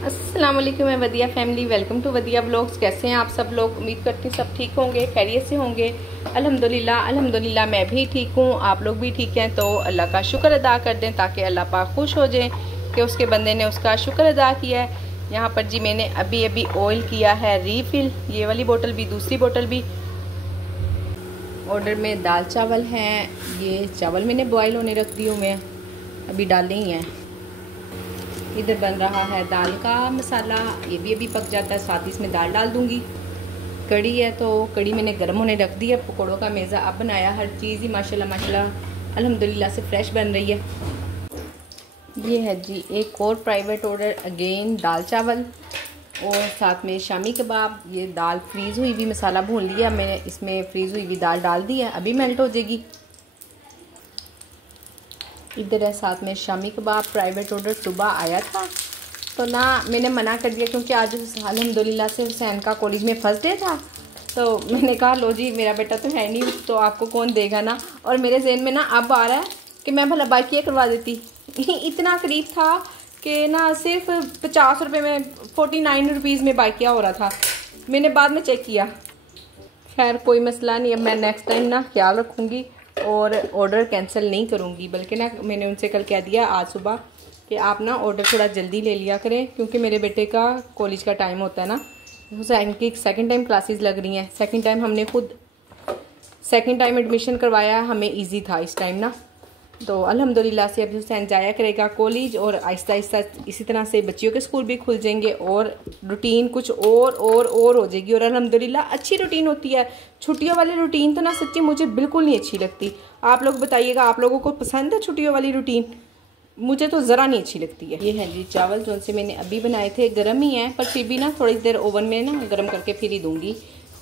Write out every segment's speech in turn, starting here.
अस्सलाम वालेकुम मैं वदिया फैमिली, वेलकम टू वदिया ब्लॉग्स। कैसे हैं आप सब लोग? उम्मीद करती हूँ सब ठीक होंगे, खैरियत से होंगे। अल्हम्दुलिल्लाह मैं भी ठीक हूँ, आप लोग भी ठीक हैं। तो अल्लाह का शुक्र अदा कर दें ताकि अल्लाह पाक खुश हो जाए कि उसके बंदे ने उसका शुक्र अदा किया है। यहाँ पर जी मैंने अभी ऑयल किया है रीफिल, ये वाली बोतल भी दूसरी बोतल भी। ऑर्डर में दाल चावल हैं, ये चावल मैंने बॉयल होने रख दिए हुए हैं, अभी डाले ही हैं। इधर बन रहा है दाल का मसाला, ये भी अभी पक जाता है, साथ ही इसमें दाल डाल दूंगी। कड़ी है तो कड़ी मैंने गर्म होने रख दी है। पकौड़ों का मेज़ा अब बनाया, हर चीज़ ही माशाल्लाह अल्हम्दुलिल्लाह से फ्रेश बन रही है। ये है जी एक और प्राइवेट ऑर्डर, अगेन दाल चावल और साथ में शामी कबाब। ये दाल फ्रीज़ हुई हुई, मसाला भून लिया मैंने, इसमें फ्रीज़ हुई हुई दाल डाल दी है, अभी मेल्ट हो जाएगी। इधर है साथ में शामी कबाब, प्राइवेट ऑर्डर सुबह आया था तो ना मैंने मना कर दिया क्योंकि आज अल्हम्दुलिल्लाह से हुसैन का कॉलेज में फ़र्स्ट डे था। तो मैंने कहा लो जी मेरा बेटा तो है नहीं तो आपको कौन देगा ना। और मेरे जहन में ना अब आ रहा है कि मैं भला बाइकिया करवा देती इतना करीब था कि ना सिर्फ 50 रुपये में 49 रुपीज़ में बाइकिया हो रहा था। मैंने बाद में चेक किया, खैर कोई मसला नहीं। अब मैं नेक्स्ट टाइम ना ख्याल रखूँगी और ऑर्डर कैंसिल नहीं करूँगी, बल्कि ना मैंने उनसे कल कह दिया आज सुबह कि आप ना ऑर्डर थोड़ा जल्दी ले लिया करें क्योंकि मेरे बेटे का कॉलेज का टाइम होता है ना। हुसैन की सेकंड टाइम क्लासेस लग रही हैं, सेकंड टाइम हमने खुद सेकंड टाइम एडमिशन करवाया, हमें इजी था इस टाइम ना। तो अल्हम्दुलिल्लाह से अब हुसैन जाया करेगा कॉलेज और आहिस्ता आहिस्ता इसी तरह से बच्चियों के स्कूल भी खुल जाएंगे और रूटीन कुछ और हो जाएगी। और अल्हम्दुलिल्लाह अच्छी रूटीन होती है। छुट्टियों वाली रूटीन तो ना सच्ची मुझे बिल्कुल नहीं अच्छी लगती। आप लोग बताइएगा, आप लोगों को पसंद है छुट्टियों वाली रूटीन? मुझे तो ज़रा नहीं अच्छी लगती है। ये है जी चावल जो से मैंने अभी बनाए थे, गर्म ही हैं पर फिर भी ना थोड़ी देर ओवन में ना गर्म करके फिर ही दूँगी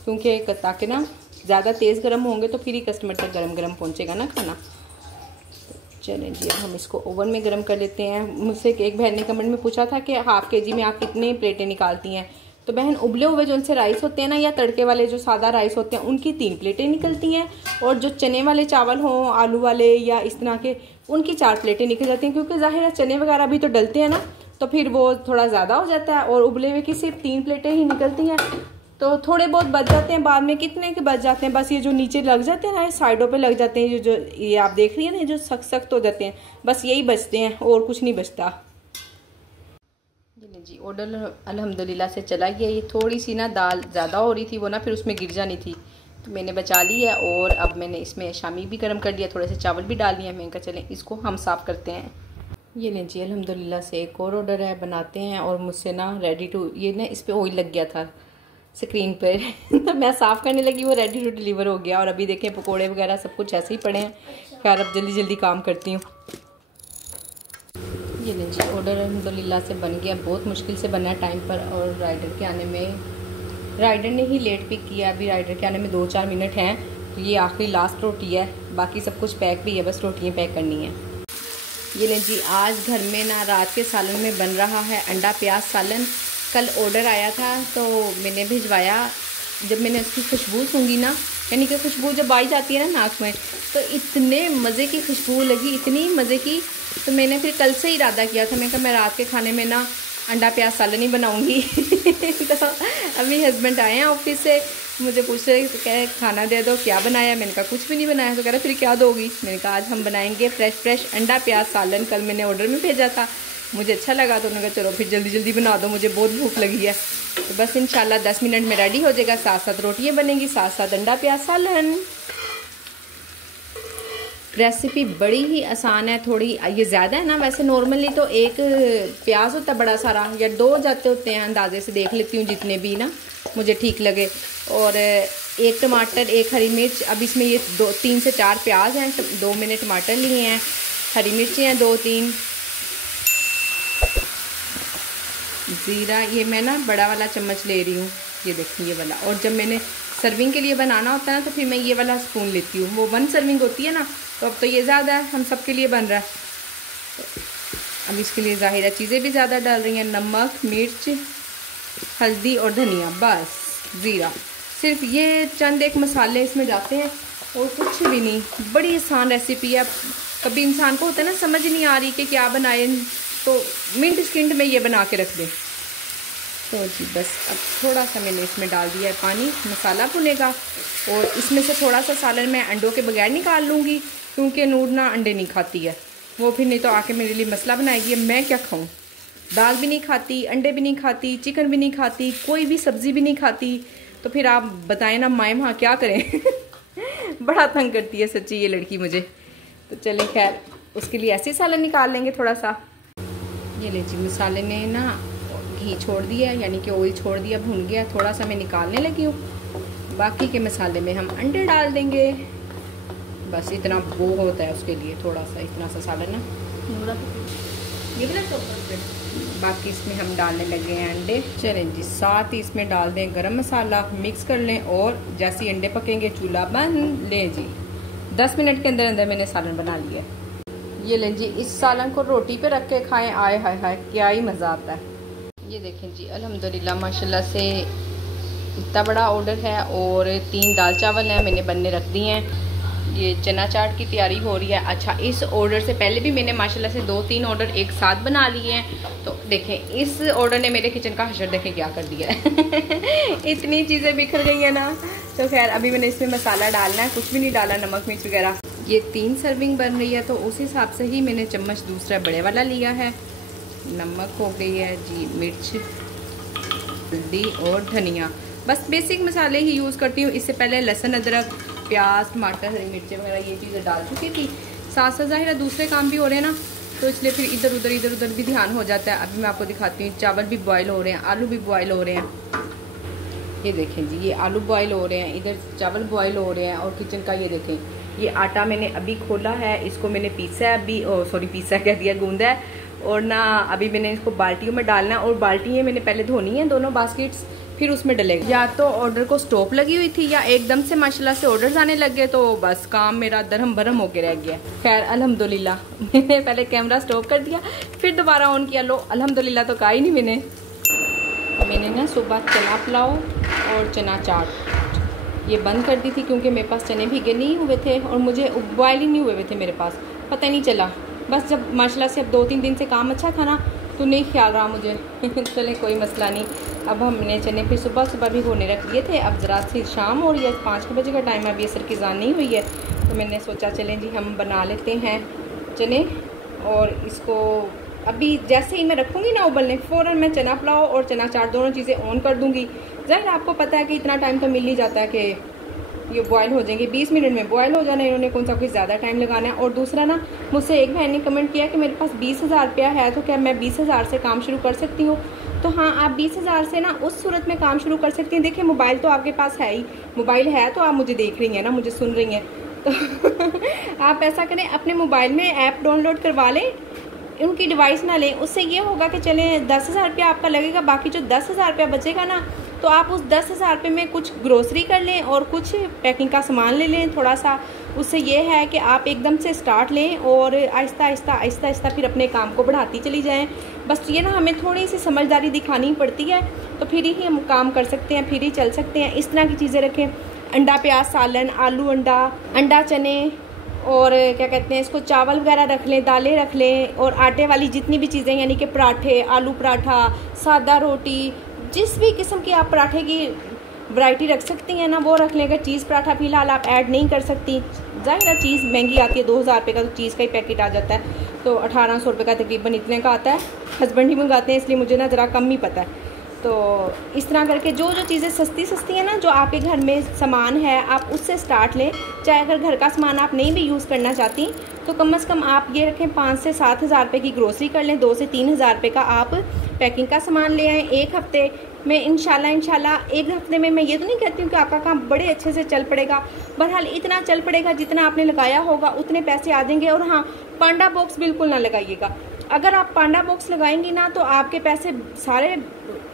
क्योंकि ताकि ना ज़्यादा तेज़ गर्म होंगे तो फिर ही कस्टमर तक गर्म पहुँचेगा ना खाना। चलें जी अब हम इसको ओवन में गर्म कर लेते हैं। मुझसे एक बहन ने कमेंट में पूछा था कि हाफ़ के जी में आप कितने प्लेटें निकालती हैं? तो बहन उबले हुए जो उनसे राइस होते हैं ना या तड़के वाले जो सादा राइस होते हैं उनकी 3 प्लेटें निकलती हैं और जो चने वाले चावल हों आलू वाले या इस तरह के उनकी 4 प्लेटें निकल जाती हैं क्योंकि ज़ाहिर है चने वगैरह भी तो डलते हैं ना तो फिर वो थोड़ा ज़्यादा हो जाता है। और उबले हुए की सिर्फ 3 प्लेटें ही निकलती हैं तो थोड़े बहुत बच जाते हैं। बाद में कितने के बच जाते हैं, बस ये जो नीचे लग जाते हैं ना, साइडों पे लग जाते हैं, जो ये आप देख रही हैं ना, जो सख्त हो जाते हैं, बस यही बचते हैं और कुछ नहीं बचता। जी ऑर्डर अल्हम्दुलिल्लाह से चला गया। ये थोड़ी सी ना दाल ज़्यादा हो रही थी, वो ना फिर उसमें गिर जानी थी तो मैंने बचा ली है। और अब मैंने इसमें शामी भी गर्म कर दिया, थोड़े से चावल भी डाल दिए। मैंने कहा चलें इसको हम साफ़ करते हैं। ये लें जी अल्हम्दुलिल्लाह से एक और ऑर्डर है, बनाते हैं। और मुझसे ना रेडी टू, ये ना इस पर ऑयल लग गया था स्क्रीन पर तो मैं साफ़ करने लगी, वो रेडी टू डिलीवर हो गया। और अभी देखें पकोड़े वगैरह सब कुछ ऐसे ही पड़े हैं। खैर अब जल्दी जल्दी काम करती हूँ। ये लें जी ऑर्डर अल्हम्दुलिल्लाह से बन गया, बहुत मुश्किल से बना टाइम पर। और राइडर के आने में, राइडर ने ही लेट पिक किया, अभी राइडर के आने में 2-4 मिनट हैं। तो ये आखिरी लास्ट रोटी है, बाकी सब कुछ पैक भी है, बस रोटियाँ पैक करनी है। ये लें जी आज घर में ना रात के सालन में बन रहा है अंडा प्याज सालन। कल ऑर्डर आया था तो मैंने भिजवाया। जब मैंने उसकी खुशबू सूंघी ना, यानी कि खुशबू जब आई जाती है ना नाक में, तो इतने मज़े की खुशबू लगी, इतनी मज़े की। तो मैंने फिर कल से इरादा किया था, मैंने कहा मैं रात के खाने में ना अंडा प्याज सालन ही बनाऊंगी तो अभी हस्बैंड आए हैं ऑफिस से, मुझे पूछ रहे कह खाना दे दो, क्या बनाया? मैंने कहा कुछ भी नहीं बनाया। तो कह रहा फिर क्या दोगी? मैंने कहा आज हम बनाएंगे फ्रेश अंडा प्याज सालन। कल मैंने ऑर्डर में भेजा था, मुझे अच्छा लगा तो उन्होंने कहा चलो फिर जल्दी जल्दी बना दो, मुझे बहुत भूख लगी है। तो बस इंशाल्लाह 10 मिनट में रेडी हो जाएगा, साथ साथ रोटियाँ बनेंगी, साथ साथ अंडा प्याज सालन। रेसिपी बड़ी ही आसान है, थोड़ी ये ज़्यादा है ना। वैसे नॉर्मली तो एक प्याज होता है बड़ा सारा या 2 जाते होते हैं, अंदाजे से देख लेती हूँ जितने भी ना मुझे ठीक लगे। और 1 टमाटर, 1 हरी मिर्च। अब इसमें ये 3 से 4 प्याज हैं, 2 मैंने टमाटर लिए हैं, हरी मिर्ची हैं 2-3, ज़ीरा ये मैं ना बड़ा वाला चम्मच ले रही हूँ, ये देखिए ये वाला। और जब मैंने सर्विंग के लिए बनाना होता है ना तो फिर मैं ये वाला स्पून लेती हूँ, वो 1 सर्विंग होती है ना। तो अब तो ये ज़्यादा है, हम सब के लिए बन रहा है। अब इसके लिए ज़ाहिर चीज़ें भी ज़्यादा डाल रही हैं, नमक, मिर्च, हल्दी और धनिया, बस ज़ीरा, सिर्फ ये चंद एक मसाले इसमें जाते हैं और कुछ भी नहीं। बड़ी आसान रेसिपी है। कभी इंसान को होता है ना समझ नहीं आ रही कि क्या बनाए, तो मिनट सेकंड में ये बना के रख दें। तो जी बस अब थोड़ा सा मैंने इसमें डाल दिया है पानी, मसाला भुनेगा और इसमें से थोड़ा सा सालन मैं अंडों के बगैर निकाल लूँगी, क्योंकि नूर ना अंडे नहीं खाती है वो, फिर नहीं तो आके मेरे लिए मसला बनाएगी। मैं क्या खाऊं, दाल भी नहीं खाती, अंडे भी नहीं खाती, चिकन भी नहीं खाती, कोई भी सब्ज़ी भी नहीं खाती, तो फिर आप बताएं ना माए वहाँ क्या करें। बड़ा तंग करती है सच्ची ये लड़की मुझे। तो चले खैर उसके लिए ऐसे सालन निकाल लेंगे थोड़ा सा। ये ले जी मसाले ने ना घी छोड़ दिया, यानी कि ऑयल छोड़ दिया, भुन गया, थोड़ा सा मैं निकालने लगी हूँ। बाकी के मसाले में हम अंडे डाल देंगे, बस इतना वो होता है उसके लिए, थोड़ा सा इतना सा सालन ना। बाकी इसमें हम डालने लगे हैं अंडे। चलें जी, साथ ही इसमें डाल दें गरम मसाला, मिक्स कर लें और जैसे ही अंडे पकेंगे चूल्हा बंद। लें जी 10 मिनट के अंदर अंदर मैंने सालन बना लिया। ये लें जी, इस सालन को रोटी पे रख के खाएं, आए हाय हाय क्या ही मज़ा आता है। ये देखें जी अल्हम्दुलिल्लाह माशाल्लाह से इतना बड़ा ऑर्डर है और 3 दाल चावल हैं मैंने बनने रख दिए हैं। ये चना चाट की तैयारी हो रही है। अच्छा, इस ऑर्डर से पहले भी मैंने माशाल्लाह से 2-3 ऑर्डर एक साथ बना लिए हैं। तो देखें इस ऑर्डर ने मेरे किचन का हशर देखें क्या कर दिया है। इतनी चीज़ें बिखर गई हैं ना। तो खैर अभी मैंने इसमें मसाला डालना है, कुछ भी नहीं डाला, नमक मिर्च वगैरह। ये 3 सर्विंग बन रही है तो उस हिसाब से ही मैंने चम्मच दूसरा बड़े वाला लिया है। नमक हो गई है जी, मिर्च, हल्दी और धनिया, बस बेसिक मसाले ही यूज़ करती हूँ। इससे पहले लहसुन, अदरक, प्याज, टमाटर, हरी मिर्चें वगैरह ये चीज़ें डाल चुकी थी। साथ साथ ज़ाहिर दूसरे काम भी हो रहे हैं ना, तो इसलिए फिर इधर उधर भी ध्यान हो जाता है। अभी मैं आपको दिखाती हूँ, चावल भी बॉयल हो रहे हैं, आलू भी बॉयल हो रहे हैं। ये देखें जी, ये आलू बॉयल हो रहे हैं, इधर चावल बॉयल हो रहे हैं और किचन का ये देखें, ये आटा मैंने अभी खोला है, इसको मैंने पीसा है अभी, पीसा कह दिया, गूंदा है। और ना अभी मैंने इसको बाल्टियों में डालना है और बाल्टियाँ मैंने पहले धोनी है, दोनों बास्केट्स, फिर उसमें डलेगा। या तो ऑर्डर को स्टॉप लगी हुई थी या एकदम से माशाल्लाह से ऑर्डर्स आने लग गए, तो बस काम मेरा दरहम भरम होके रह गया। खैर अल्हम्दुलिल्लाह मैंने पहले कैमरा स्टॉप कर दिया, फिर दोबारा ऑन किया, लो अल्हम्दुलिल्लाह तो कहा ही नहीं मैंने ना सुबह चना पुलाव और चना चाट ये बंद कर दी थी, क्योंकि मेरे पास चने भीगे नहीं हुए थे और मुझे बॉयल ही नहीं हुए थे मेरे पास, पता ही नहीं चला। बस जब माशाल्लाह से अब 2-3 दिन से काम अच्छा था ना, तो नहीं ख्याल रहा मुझे। चले कोई मसला नहीं। अब हमने चने फिर सुबह भी होने रख दिए थे। अब ज़रा सी शाम हो रही है, 5 बजे का टाइम है, अभी असर की ज़ान नहीं हुई है, तो मैंने सोचा चलें जी हम बना लेते हैं चने। और इसको अभी जैसे ही मैं रखूँगी ना उबलने, फ़ौरन मैं चना पुलाव और चना चाट दोनों चीज़ें ऑन कर दूँगी। ज़ाहिर आपको पता है कि इतना टाइम तो मिल ही जाता है कि ये बॉयल हो जाएंगे, 20 मिनट में बॉयल हो जाना, इन्होंने कौन सा कुछ ज़्यादा टाइम लगाना है। और दूसरा ना, मुझसे एक बहन ने कमेंट किया कि मेरे पास 20,000 रुपया है, तो क्या मैं 20,000 से काम शुरू कर सकती हूँ? तो हाँ, आप 20,000 से ना उस सूरत में काम शुरू कर सकती हैं। देखिए मोबाइल तो आपके पास है ही, मोबाइल है तो आप मुझे देख रही हैं ना, मुझे सुन रही हैं, तो आप ऐसा करें, अपने मोबाइल में ऐप डाउनलोड करवा लें, उनकी डिवाइस ना लें। उससे ये होगा कि चलें 10,000 रुपया आपका लगेगा, बाकी जो 10,000 रुपया बचेगा ना, तो आप उस 10,000 रुपये में कुछ ग्रोसरी कर लें और कुछ पैकिंग का सामान ले लें थोड़ा सा। उससे ये है कि आप एकदम से स्टार्ट लें और आहिस्ता आहिस्ता फिर अपने काम को बढ़ाती चली जाएं। बस ये ना हमें थोड़ी सी समझदारी दिखानी पड़ती है, तो फिर ही हम काम कर सकते हैं, फिर ही चल सकते हैं। इस तरह की चीज़ें रखें, अंडा प्याज सालन, आलू अंडा चने और क्या कहते हैं इसको, चावल वगैरह रख लें, दालें रख लें, और आटे वाली जितनी भी चीज़ें, यानी कि पराठे, आलू पराठा, सादा रोटी, जिस भी किस्म की आप पराठे की वैरायटी रख सकती हैं ना, वो रख लें। अगर चीज़ पराठा फ़िलहाल आप ऐड नहीं कर सकती, ज़ाहिर है चीज़ महंगी आती है, 2,000 रुपये का तो चीज़ का ही पैकेट आ जाता है, तो 1,800 रुपये का तकरीबन इतने का आता है। हस्बैंड ही मंगाते हैं, इसलिए मुझे ना ज़रा कम ही पता है। तो इस तरह करके जो चीज़ें सस्ती हैं ना, जो आपके घर में सामान है, आप उससे स्टार्ट लें। चाहे अगर घर का सामान आप नहीं भी यूज़ करना चाहती, तो कम से कम आप ये रखें 5 से 7,000 रुपये की ग्रोसरी कर लें, 2 से 3,000 रुपये का आप पैकिंग का सामान ले आएँ। एक हफ्ते में इंशाल्लाह एक हफ्ते में, मैं ये तो नहीं कहती हूँ कि आपका काम बड़े अच्छे से चल पड़ेगा, बहरहाल इतना चल पड़ेगा जितना आपने लगाया होगा उतने पैसे आ जाएंगे। और हाँ, पांडा बॉक्स बिल्कुल ना लगाइएगा। अगर आप पांडा बॉक्स लगाएंगी ना, तो आपके पैसे सारे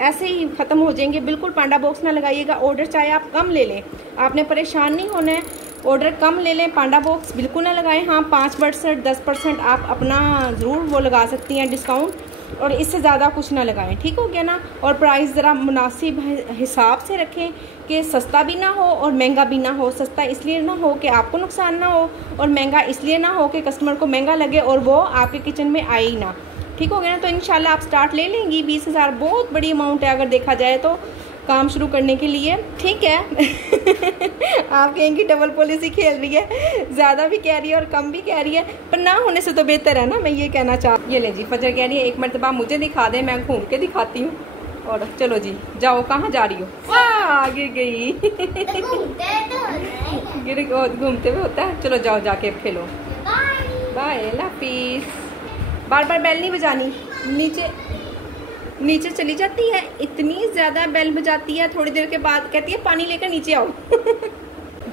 ऐसे ही ख़त्म हो जाएंगे। बिल्कुल पांडा बॉक्स ना लगाइएगा। ऑर्डर चाहे आप कम ले लें, आपने परेशान नहीं होना है, ऑर्डर कम ले लें, पांडा बॉक्स बिल्कुल ना लगाएं। हाँ, 5%, 10% आप अपना ज़रूर वो लगा सकती हैं डिस्काउंट, और इससे ज़्यादा कुछ ना लगाएं, ठीक हो गया ना। और प्राइस ज़रा मुनासिब हिसाब से रखें कि सस्ता भी ना हो और महंगा भी ना हो। सस्ता इसलिए ना हो कि आपको नुकसान ना हो, और महंगा इसलिए ना हो कि कस्टमर को महंगा लगे और वो आपके किचन में आए ही ना। ठीक हो गया ना। तो इंशाल्लाह आप स्टार्ट ले लेंगी। 20,000 बहुत बड़ी अमाउंट है अगर देखा जाए तो काम शुरू करने के लिए। ठीक है आप कहेंगी डबल पॉलिसी खेल रही है, ज़्यादा भी कह रही है और कम भी कह रही है, पर ना होने से तो बेहतर है ना, मैं ये कहना चाह। ये ले जी, फजर कह रही है एक मरतबा मुझे दिखा दे, मैं घूम के दिखाती हूँ। और चलो जी जाओ, कहाँ जा रही हो? वाह गिर गई घूमते हुए होता है। चलो जाओ जाके खेलो, बाय, अल्लाह हाफिज़। बार बार बेल नहीं बजानी, नीचे चली जाती है, इतनी ज़्यादा बेल बजाती है, थोड़ी देर के बाद कहती है पानी लेकर नीचे आओ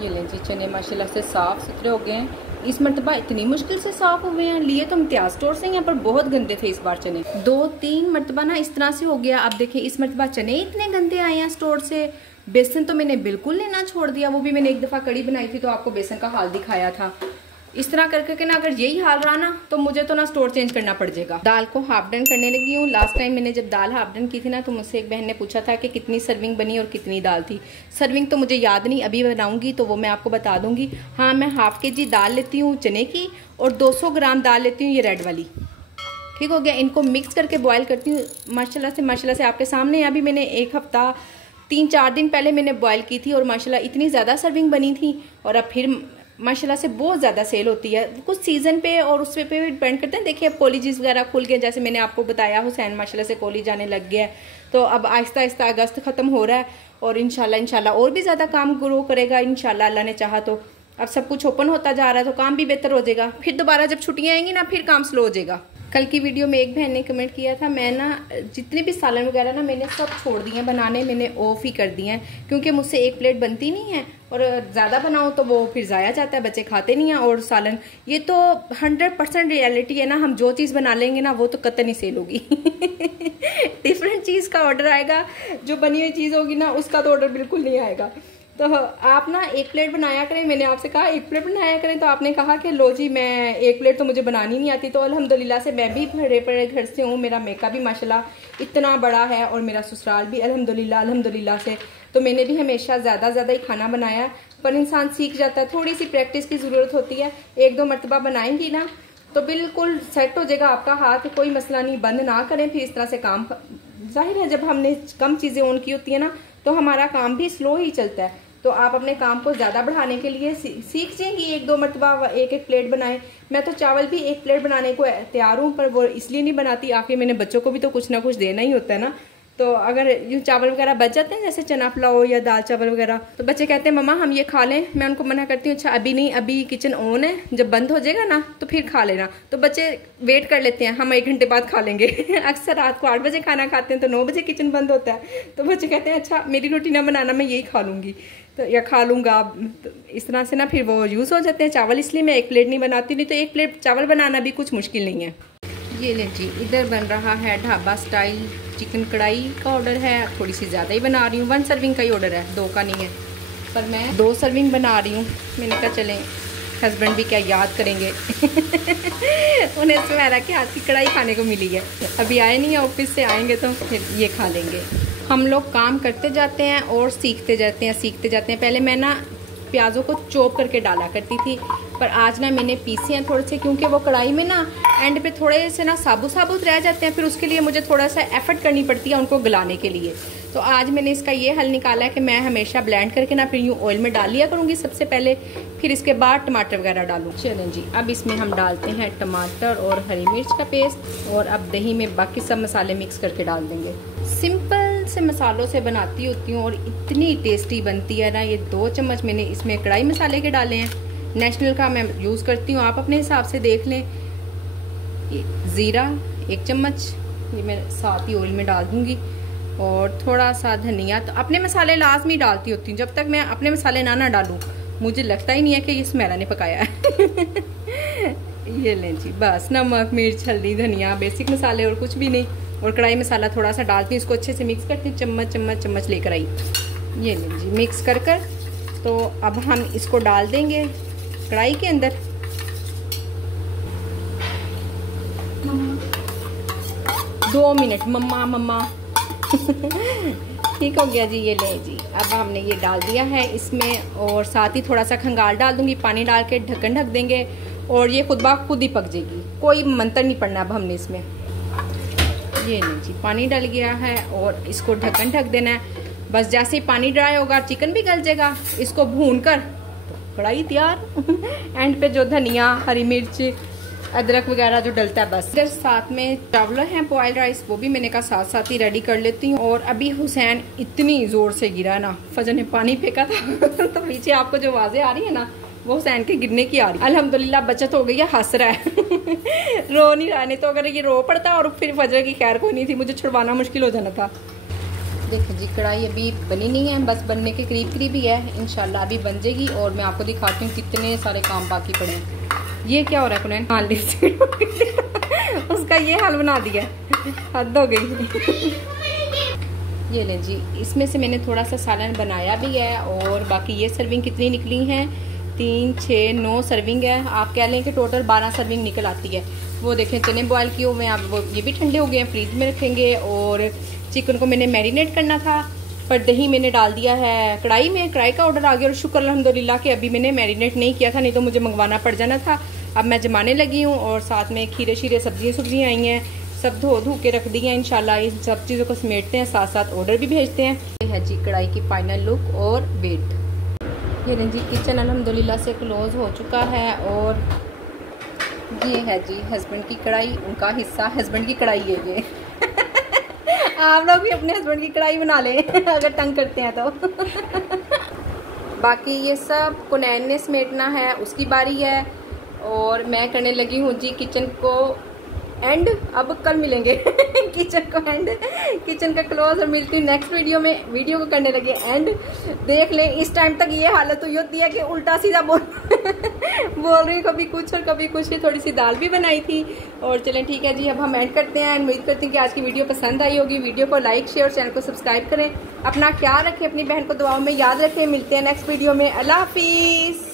ये लें जी, चने माशाल्लाह से साफ़ सुथरे हो गए हैं। इस मरतबा इतनी मुश्किल से साफ़ हुए हैं, लिए तो इम्तियाज़ स्टोर से, यहाँ पर बहुत गंदे थे इस बार चने। 2-3 मरतबा ना इस तरह से हो गया। अब देखिए इस मरतबा चने इतने गंदे आए हैं स्टोर से। बेसन तो मैंने बिल्कुल लेना छोड़ दिया, वो भी मैंने एक दफ़ा कड़ी बनाई थी तो आपको बेसन का हाल दिखाया था। इस तरह करके ना अगर यही हाल रहा ना तो मुझे तो ना स्टोर चेंज करना पड़ जाएगा। दाल को हाफ डन करने लगी हूँ। लास्ट टाइम मैंने जब दाल हाफ डन की थी ना तो मुझसे एक बहन ने पूछा था कि कितनी सर्विंग बनी और कितनी दाल थी। सर्विंग तो मुझे याद नहीं, अभी बनाऊंगी तो वो मैं आपको बता दूंगी। हाँ, मैं हाफ kg दाल लेती हूँ चने की और 200 ग्राम दाल लेती हूँ ये रेड वाली। ठीक हो गया, इनको मिक्स करके बॉयल करती हूँ। माशाल्लाह से आपके सामने अभी मैंने 1 हफ्ता 3-4 दिन पहले मैंने बॉयल की थी और माशाल्लाह इतनी ज़्यादा सर्विंग बनी थी। और अब फिर माशाल्लाह से बहुत ज़्यादा सेल होती है। कुछ सीज़न पे और उस पे भी डिपेंड करते हैं। देखिए अब कॉलेजेस वगैरह खुल गए, जैसे मैंने आपको बताया हुसैन माशाल्लाह से कॉलेज जाने लग गया है, तो अब आहिस्ता आहिस्ता अगस्त ख़त्म हो रहा है और इंशाल्लाह और भी ज़्यादा काम ग्रो करेगा इंशाल्लाह, अल्लाह ने चाहा तो। अब सब कुछ ओपन होता जा रहा है तो काम भी बेहतर हो जाएगा। फिर दोबारा जब छुट्टियाँ आएंगी ना फिर काम स्लो हो जाएगा। कल की वीडियो में एक बहन ने कमेंट किया था, मैं ना जितने भी सालन वगैरह ना मैंने सब छोड़ दिए हैं बनाने, मैंने ऑफ ही कर दिए हैं क्योंकि मुझसे एक प्लेट बनती नहीं है और ज़्यादा बनाऊँ तो वो फिर ज़ाया जाता है, बच्चे खाते नहीं हैं। और सालन ये तो 100% रियलिटी है ना, हम जो चीज़ बना लेंगे ना वो तो कतई नहीं सेल होगी डिफरेंट चीज़ का ऑर्डर आएगा, जो बनी हुई चीज़ होगी ना उसका तो ऑर्डर बिल्कुल नहीं आएगा। तो आप ना 1 प्लेट बनाया करें, मैंने आपसे कहा 1 प्लेट बनाया करें, तो आपने कहा कि लो जी मैं 1 प्लेट तो मुझे बनानी नहीं आती। तो अल्हम्दुलिल्लाह से मैं भी बड़े बड़े घर से हूँ, मेरा मेका भी माशाल्लाह इतना बड़ा है और मेरा ससुराल भी अल्हम्दुलिल्लाह से, तो मैंने भी हमेशा ज़्यादा ही खाना बनाया। पर इंसान सीख जाता है, थोड़ी सी प्रैक्टिस की ज़रूरत होती है। 1-2 मरतबा बनाएंगी ना तो बिल्कुल सेट हो जाएगा आपका हाथ, कोई मसला नहीं। बंद ना करें फिर इस तरह से काम। जाहिर है जब हमने कम चीज़ें ऑन की होती है ना तो हमारा काम भी स्लो ही चलता है। तो आप अपने काम को ज़्यादा बढ़ाने के लिए सीख जाएंगी। 1-2 मरतबा 1-1 प्लेट बनाएं। मैं तो चावल भी 1 प्लेट बनाने को तैयार हूँ, पर वो इसलिए नहीं बनाती, आखिर मैंने बच्चों को भी तो कुछ ना कुछ देना ही होता है ना। तो अगर यूँ चावल वगैरह बच जाते हैं जैसे चना पुलाव या दाल चावल वगैरह, तो बच्चे कहते हैं मम्मा हम ये खा लें। मैं उनको मना करती हूँ अच्छा अभी नहीं, अभी किचन ऑन है, जब बंद हो जाएगा ना तो फिर खा लेना। तो बच्चे वेट कर लेते हैं, हम 1 घंटे बाद खा लेंगे अक्सर रात को 8 बजे खाना खाते हैं तो 9 बजे किचन बंद होता है। तो बच्चे कहते हैं अच्छा मेरी रोटी ना बनाना, मैं यही खा लूँगी तो या खा लूँगा। तो इस तरह से ना फिर वो यूज़ हो जाते हैं चावल, इसलिए मैं 1 प्लेट नहीं बनाती। नहीं तो 1 प्लेट चावल बनाना भी कुछ मुश्किल नहीं है। ये ले जी, इधर बन रहा है ढाबा स्टाइल चिकन कढ़ाई का ऑर्डर है। थोड़ी सी ज़्यादा ही बना रही हूँ, 1 सर्विंग का ही ऑर्डर है, 2 का नहीं है, पर मैं 2 सर्विंग बना रही हूँ। मैंने कहा चलें हस्बैंड भी क्या याद करेंगे उन्हें सुमेरा के हाथ की कढ़ाई खाने को मिली है। अभी आए नहीं है, ऑफिस से आएंगे तो फिर ये खा लेंगे। हम लोग काम करते जाते हैं और सीखते जाते हैं। पहले मैं ना प्याज़ों को चॉप करके डाला करती थी, पर आज ना मैंने पीसे हैं थोड़े से, क्योंकि वो कढ़ाई में ना एंड पे थोड़े से ना साबुत रह जाते हैं, फिर उसके लिए मुझे थोड़ा सा एफर्ट करनी पड़ती है उनको गलाने के लिए। तो आज मैंने इसका ये हल निकाला है कि मैं हमेशा ब्लेंड करके ना फिर यूँ ऑयल में डाल लिया करूँगी सबसे पहले, फिर इसके बाद टमाटर वगैरह डालूँ। चलें जी, अब इसमें हम डालते हैं टमाटर और हरी मिर्च का पेस्ट, और अब दही में बाकी सब मसाले मिक्स करके डाल देंगे। सिंपल से मसालों से बनाती होती हूँ और इतनी टेस्टी बनती है ना। ये 2 चम्मच मैंने इसमें कढ़ाई मसाले के डाले हैं, नेशनल का मैं यूज़ करती हूँ, आप अपने हिसाब से देख लें। ज़ीरा 1 चम्मच ये मैं साथ ही ऑयल में डाल दूँगी, और थोड़ा सा धनिया। तो अपने मसाले लाजमी डालती होती हूँ, जब तक मैं अपने मसाले ना डालूँ मुझे लगता ही नहीं है कि ये सुमेरा ने पकाया है ये लें जी, बस नमक मिर्च हल्दी धनिया बेसिक मसाले और कुछ भी नहीं। और कढ़ाई मसाला थोड़ा सा डालती हूँ, इसको अच्छे से मिक्स करती हूँ, चम्मच लेकर आई। ये लें जी, मिक्स कर तो अब हम इसको डाल देंगे कढ़ाई के अंदर। 2 मिनट मम्मा ठीक हो गया जी। ये ले जी, अब हमने ये डाल दिया है इसमें, और साथ ही थोड़ा सा खंगाल डाल दूंगी, पानी डाल के ढक्कन ढक देंगे और ये खुद ब खुद ही पक जाएगी, कोई मंतर नहीं पड़ना अब हमने इसमें। ये नहीं जी, पानी डल गया है और इसको ढक्कन ढक देना है। बस जैसे ही पानी ड्राई होगा चिकन भी गल जाएगा। इसको भून कर तो कढ़ाई तैयार। एंड पे जो धनिया, हरी मिर्च, अदरक वगैरह जो डलता है बस। इधर साथ में चावल हैं बॉइल्ड राइस, वो भी मैंने कहा साथ साथ ही रेडी कर लेती हूँ। और अभी हुसैन इतनी जोर से गिरा ना, फजर ने पानी फेंका था तो पीछे आपको जो आवाजें आ रही है ना, वो हुसैन के गिरने की आ रही है। अल्हम्दुलिल्लाह बचत हो गई है, हंस रहा है रो नहीं रहा, नहीं तो अगर ये रो पड़ता और फिर फजर की खैर कोई नहीं थी, मुझे छुड़वाना मुश्किल हो जाना था। देखो जी, कढ़ाई अभी बनी नहीं है, बस बनने के करीब करीब ही है। इंशाल्लाह अभी बन जाएगी और मैं आपको दिखाती हूँ कितने सारे काम बाकी पड़े हैं। ये क्या हो रहा है कुनैन? उसका ये हाल बना दिया, हद हो गई। ये लें जी, इसमें से मैंने थोड़ा सा सालन बनाया भी है। और बाकी ये सर्विंग कितनी निकली हैं? 3, 6, 9 सर्विंग है। आप कह लें कि टोटल 12 सर्विंग निकल आती है। वो देखें चने बॉयल किए हुए हैं, वो ये भी ठंडे हो गए हैं, फ्रीज में रखेंगे। और चिकन को मैंने मैरिनेट करना था, पर दही मैंने डाल दिया है कढ़ाई में। कढ़ाई का ऑर्डर आ गया और शुक्र अल्हम्दुलिल्लाह कि अभी मैंने मैरिनेट नहीं किया था, नहीं तो मुझे मंगवाना पड़ जाना था। अब मैं जमाने लगी हूँ और साथ में खीरे शीरे सब्जियाँ आई हैं, सब धो के रख दी हैं। इंशाल्लाह इन सब चीज़ों को समेटते हैं, साथ साथ ऑर्डर भी भेजते हैं। ये है जी कढ़ाई की फाइनल लुक और वेट। ये जी किचन अल्हम्दुलिल्लाह से क्लोज हो चुका है। और ये है जी हस्बैंड की कढ़ाई, उनका हिस्सा हस्बैंड की कढ़ाई है ये आप लोग भी अपने हस्बैंड की कढ़ाई बना लें अगर तंग करते हैं तो बाकी ये सब कुनैन ने समेटना है, उसकी बारी है। और मैं करने लगी हूँ जी किचन को एंड। अब कल मिलेंगे किचन को एंड, किचन का क्लोज। और मिलती हूँ नेक्स्ट वीडियो में। वीडियो को करने लगे एंड। देख लें इस टाइम तक ये हालत हुई होती है कि उल्टा सीधा बोल रही, कभी कुछ और कभी कुछ। थोड़ी सी दाल भी बनाई थी। और चलें ठीक है जी, अब हम एंड करते हैं। उम्मीद करती हूँ कि आज की वीडियो पसंद आई होगी। वीडियो को लाइक शेयर, चैनल को सब्सक्राइब करें। अपना ख्याल रखें, अपनी बहन को दुआओं में याद रखें। मिलते हैं नेक्स्ट वीडियो में। अल्लाह हाफिज़।